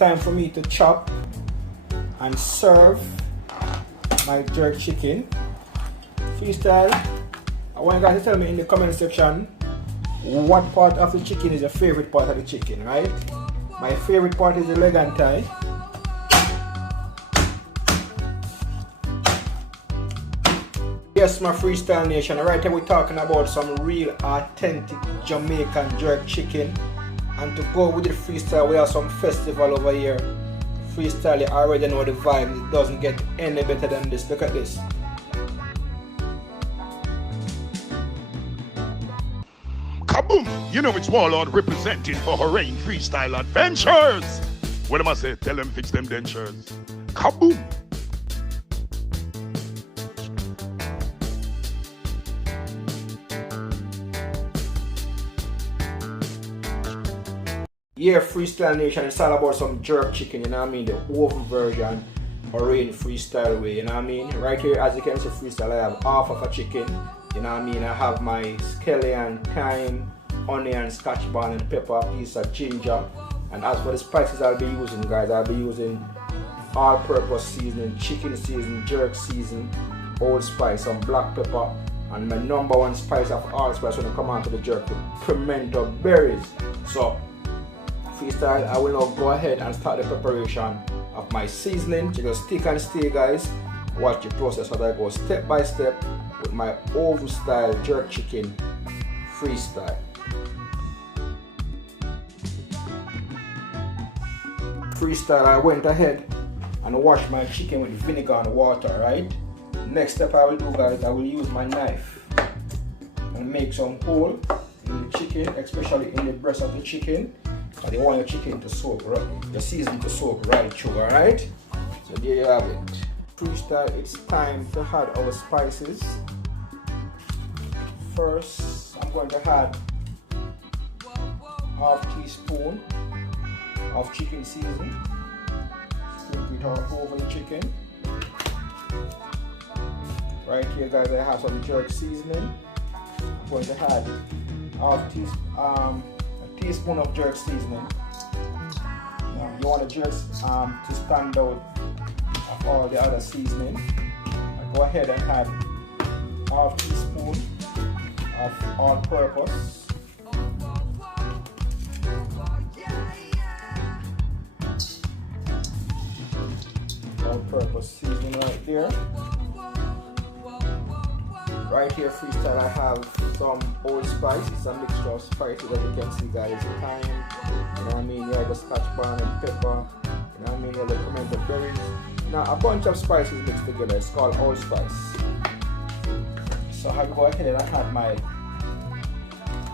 time for me to chop and serve my jerk chicken. Freestyle, I want you guys to tell me in the comment section what part of the chicken is your favorite part of the chicken, right? My favorite part is the leg and thigh. Yes, my Freestyle Nation, right here we're talking about some real authentic Jamaican jerk chicken. And to go with the freestyle, we have some festival over here. Freestyle, you already know the vibe, it doesn't get any better than this. Look at this. Kaboom! You know it's Warlord representing for Horain Freestyle Adventures. What am I say? Tell them fix them dentures. Kaboom! Yeah, Freestyle Nation, it's all about some jerk chicken, you know what I mean? The oven version, Horain Freestyle way, you know what I mean? Right here, as you can see, Freestyle, I have half of a chicken, you know what I mean? I have my scallion, thyme, onion, scotch bonnet, and pepper, a piece of ginger. And as for the spices I'll be using, guys, I'll be using all-purpose seasoning, chicken seasoning, jerk seasoning, old spice, some black pepper, and my number one spice of all spice when I come on to the jerk, the pimento berries. So, Freestyle, I will now go ahead and start the preparation of my seasoning. So just stick and stay, guys. Watch the process as I go step by step with my oven style jerk chicken freestyle. Freestyle, I went ahead and washed my chicken with vinegar and water, right? Next step I will do, guys, I will use my knife and make some hole in the chicken, especially in the breast of the chicken. And you want your chicken to soak, right? Your season to soak right through, alright? So there you have it. Freestyle, it's time to add our spices. First, I'm going to add ½ teaspoon of chicken seasoning. Sprinkle it all over the chicken. Right here, guys, I have some jerk seasoning. I'm going to add a teaspoon of jerk seasoning. Now, you want the jerk to stand out of all the other seasoning. And go ahead and add ½ teaspoon of all-purpose. All-purpose seasoning right there. Right here, Freestyle, I have some old spice. It's a mixture of spices that you can see, guys. Thyme, you know what I mean? You have the scotch bonnet and pepper, you know what I mean? You have the pimento berries. Now, a bunch of spices mixed together. It's called allspice. So I go ahead and add my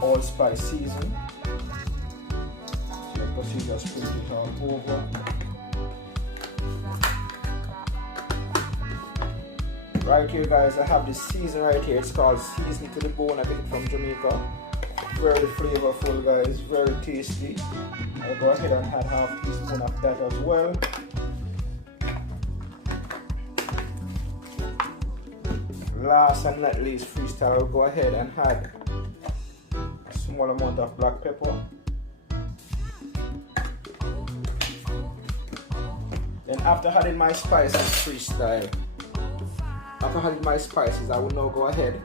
allspice season. So the procedure, sprinkle it all over. Right here, guys, I have this season right here. It's called Season to the Bone. I get it from Jamaica. Very flavorful, guys. Very tasty. I'll go ahead and add ½ teaspoon of that as well. Last and not least, Freestyle, I'll go ahead and add a small amount of black pepper. Then after adding my spices, Freestyle, after adding my spices, I will now go ahead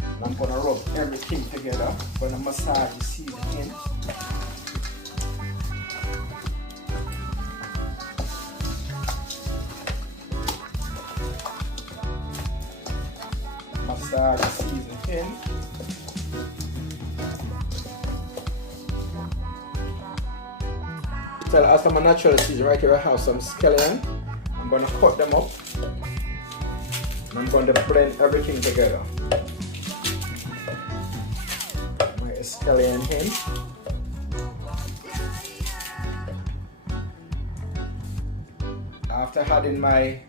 and I'm going to rub everything together. I'm going to massage the seasoning. Massage the seasoning in. So as for my natural season, right here I have some scallion. I'm going to cut them up. I'm going to blend everything together. My scallion in. After adding my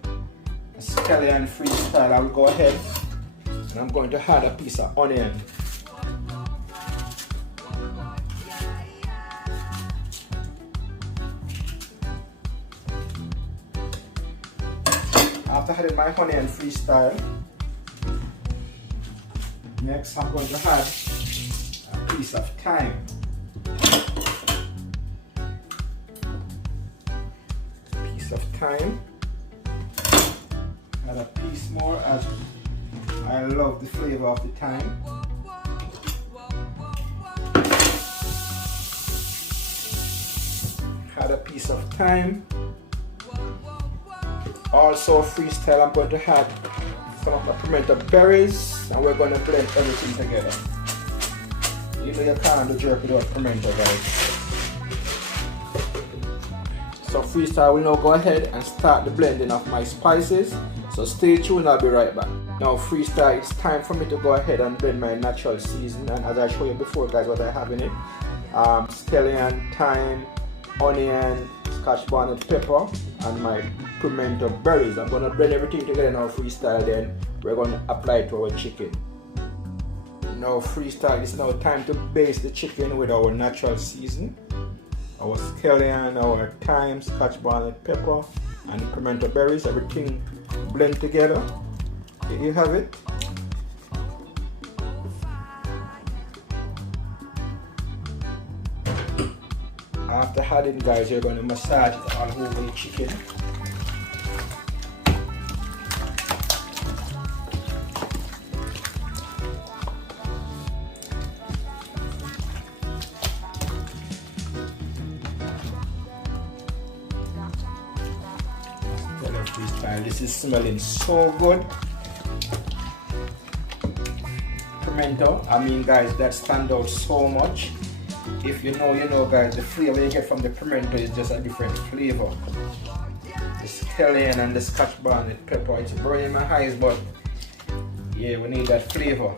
scallion Freestyle, I will go ahead and I'm going to add a piece of onion. After adding my onion Freestyle, next I'm going to add a piece of thyme. thyme. Add a piece more as I love the flavor of the thyme. Add a piece of thyme. Also freestyle, I'm going to add some of my pimento berries and we're going to blend everything together. You know you can't do jerk without pimento, guys. So freestyle will now go ahead and start the blending of my spices. So stay tuned, I'll be right back. Now freestyle, it's time for me to go ahead and blend my natural season, and as I showed you before, guys, what I have in it. Scallion, thyme, onion, scotch bonnet pepper, and my pimento berries. I'm going to blend everything together now freestyle, then we're going to apply it to our chicken. Now freestyle, it's now time to baste the chicken with our natural season. Our scallion, our thyme, scotch bonnet pepper, and pimento berries, everything blend together. Here you have it. After adding, guys, you're going to massage it all over the chicken. This is smelling so good. Pimento, I mean, guys, that stands out so much. If you know, you know, guys, the flavor you get from the pimento is just a different flavor. The scallion and the scotch bonnet pepper, it's burning my eyes, but yeah, we need that flavor.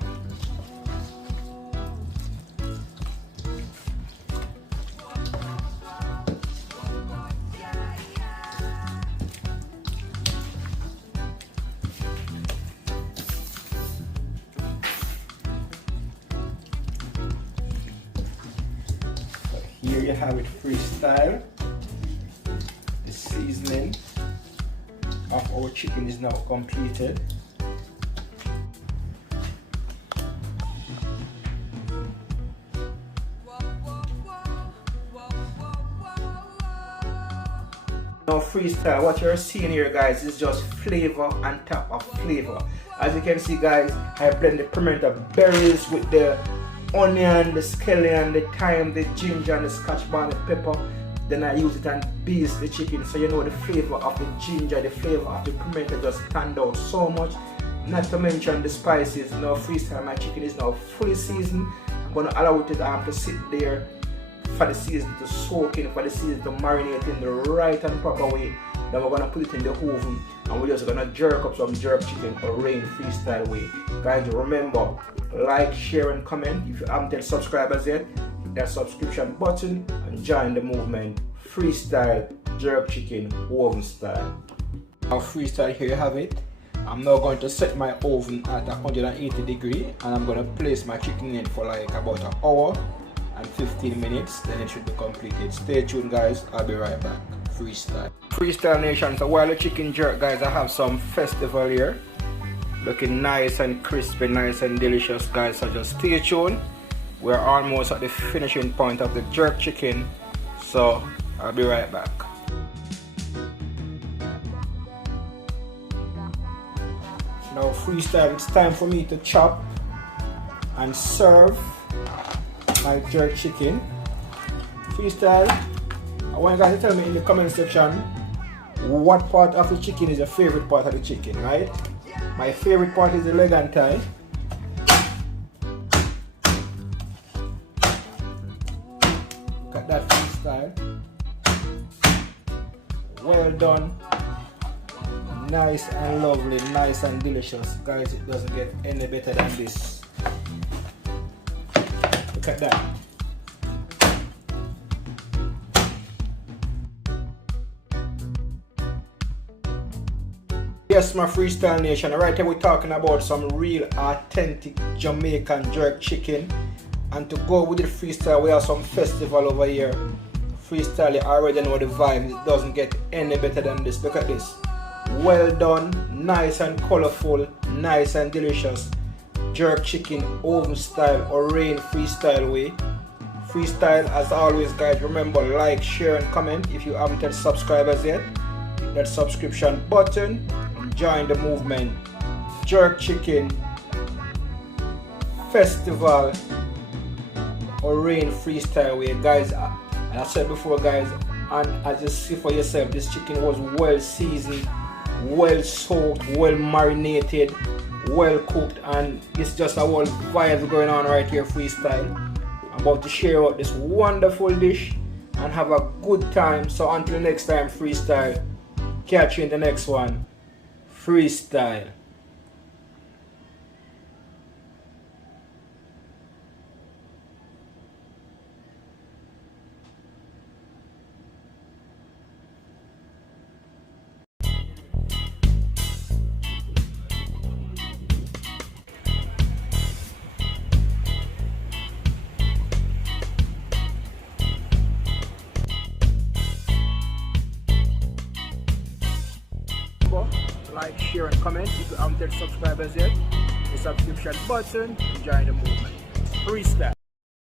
Here you have it freestyle. The seasoning of our chicken is now completed. Now freestyle, what you're seeing here, guys, is just flavor on top of flavor. As you can see, guys, I blend the pimento berries with the onion, the scallion, the thyme, the ginger, and the scotch bonnet pepper. Then I use it and baste the chicken, so you know the flavor of the ginger, the flavor of the pimento just stand out so much. Not to mention the spices. Now freestyle, my chicken is now fully seasoned. I'm going to allow it to sit there for the season to soak in, for the season to marinate in the right and proper way. Then we're going to put it in the oven and we're just going to jerk up some jerk chicken Horein freestyle way. Guys, remember, like, share and comment. If you haven't yet subscribed as yet, hit that subscription button and join the movement. Freestyle jerk chicken oven style. Now freestyle, here you have it. I'm now going to set my oven at 180 degrees and I'm going to place my chicken in it for like about an hour and 15 minutes, then it should be completed. Stay tuned, guys, I'll be right back. Freestyle Nation, so while the chicken jerk, guys, I have some festival here looking nice and crispy, nice and delicious, guys, so just stay tuned. We're almost at the finishing point of the jerk chicken, so I'll be right back. Now freestyle, it's time for me to chop and serve my jerk chicken. Freestyle, I want you guys to tell me in the comment section what part of the chicken is your favorite part of the chicken, right? My favorite part is the leg and thigh. Look at that freestyle. Well done. Nice and lovely, nice and delicious. Guys, it doesn't get any better than this. Look at that. Yes, my Freestyle Nation, right here we're talking about some real authentic Jamaican jerk chicken. And to go with the freestyle, we have some festival over here. Freestyle, you already know the vibe, it doesn't get any better than this. Look at this. Well done, nice and colorful, nice and delicious. Jerk chicken, oven style, Horein freestyle way. Freestyle, as always, guys, remember, like, share and comment. If you haven't yet subscribed as yet, that subscription button and join the movement. Jerk Chicken Festival or Rain Freestyle Way, guys. And I said before, guys, and as you see for yourself, this chicken was well seasoned, well soaked, well marinated, well cooked, and it's just a whole vibe going on right here. Freestyle. I'm about to share out this wonderful dish and have a good time. So until next time, Freestyle, catch you in the next one. Freestyle. Like, share and comment. If you haven't subscribed as yet, the subscription button, join the movement. Freestyle.